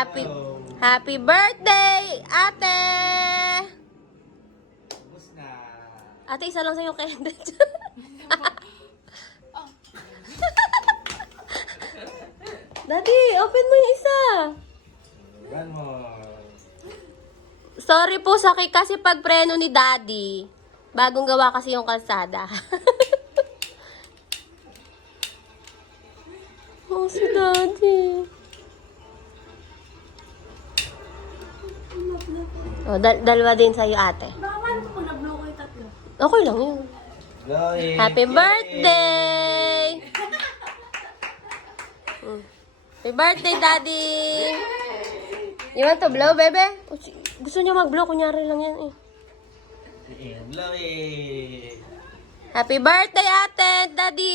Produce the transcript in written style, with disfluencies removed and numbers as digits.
Happy Happy birthday, ate! Ate, isa lang sa'yo candle. Daddy, open mo yung isa. One more. Sorry po sa kasi pagpreno ni Daddy. Bagong gawa kasi yung kalsada. Oh, si Daddy. Oh, dalawa din sa'yo, ate. Baka ko na-blow ko yung tatlo. Okay lang yun. Chloe. Happy birthday! Happy birthday, Daddy! You want to blow, bebe? Gusto niya mag-blow, kunyari lang yan eh. Chloe. Happy birthday, ate, Daddy!